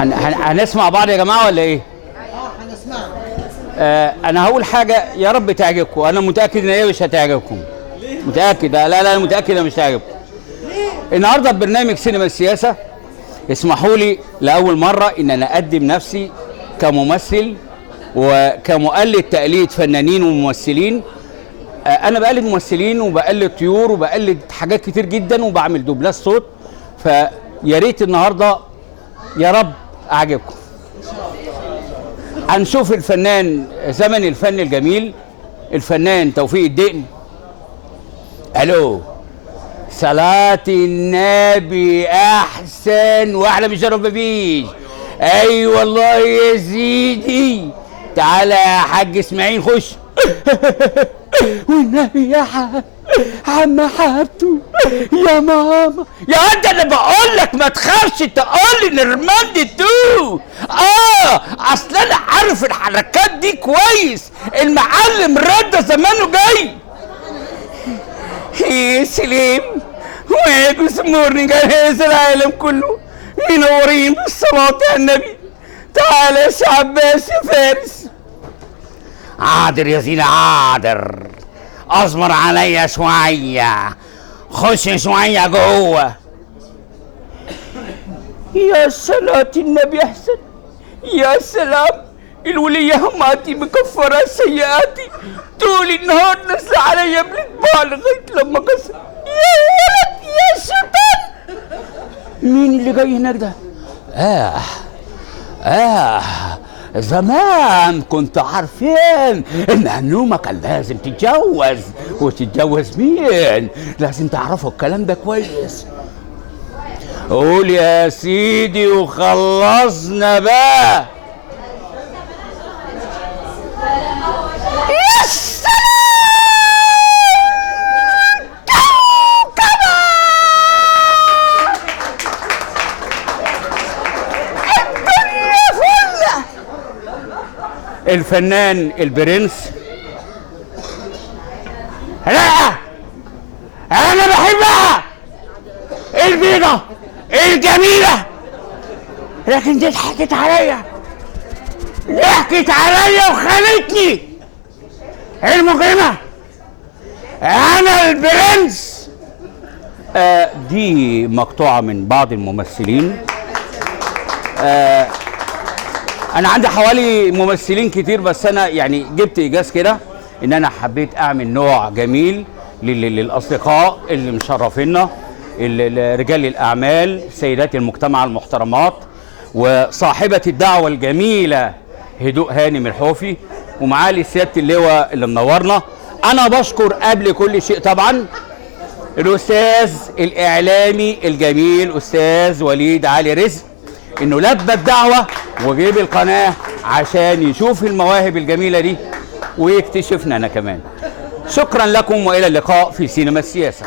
هنسمع بعض يا جماعه ولا ايه؟ هنسمع. انا هقول حاجه يا رب تعجبكم، انا متاكد ان هي مش هتعجبكم. متاكد؟ لا انا متاكد انها مش هتعجبكم. النهارده ببرنامج سينما السياسه اسمحوا لي لاول مره ان انا اقدم نفسي كممثل وكمؤلد تقليد فنانين وممثلين. انا بقلد ممثلين وبقلد طيور وبقلد حاجات كتير جدا وبعمل دوبلاج صوت، فيا ريت النهارده يا رب اعجبكم. هنشوف الفنان زمن الفن الجميل الفنان توفيق الدقن. الو، صلاة النبي احسن واحلى من شرف مفيش. اي والله يا سيدي، تعالى يا حاج اسماعيل خش. والنبي يا عم حبته يا ماما. يا انت انا بقول لك ما تخافش تقول لي نرمند تو. اصل انا عارف الحركات دي كويس، المعلم رضا زمانه جاي. يا سلام، وجوز مورنينج جهاز العالم كله منورين بالصلاة على النبي. تعالى يا عباس يا فارس. عادر يا زينة عادر، اصبر عليا شوية، خش شوية جوه. يا صلاة النبي احسن. يا سلام، الولية هماتي مكفرة سيئاتي، طول النهار نزل عليا بالاطباق لغاية لما كسر. يا ولد يا شيطان، مين اللي جاي هناك ده؟ زمان كنت عارفين ان هنومه كان لازم تتجوز، وتتجوز مين؟ لازم تعرفوا الكلام ده كويس. قول يا سيدي وخلصنا بقى. يا سلام، الفنان البرنس. لا انا بحبها البيضة الجميلة، لكن دي ضحكت عليا، ضحكت عليا وخانتني المجرمة. انا البرنس. دي مقطوعة من بعض الممثلين. انا عندي حوالي ممثلين كتير، بس انا يعني جبت ايجاز كده ان انا حبيت اعمل نوع جميل للاصدقاء اللي مشرفينا، رجال الاعمال، سيدات المجتمع المحترمات، وصاحبة الدعوة الجميلة هدوء هانم الحوفي، ومعالي سيادة اللواء اللي منورنا. انا بشكر قبل كل شيء طبعا الاستاذ الاعلامي الجميل استاذ وليد علي رزق، انه لبى الدعوه وجيب القناه عشان يشوف المواهب الجميله دي ويكتشفنا انا كمان. شكرا لكم والى اللقاء في سينما السياسه.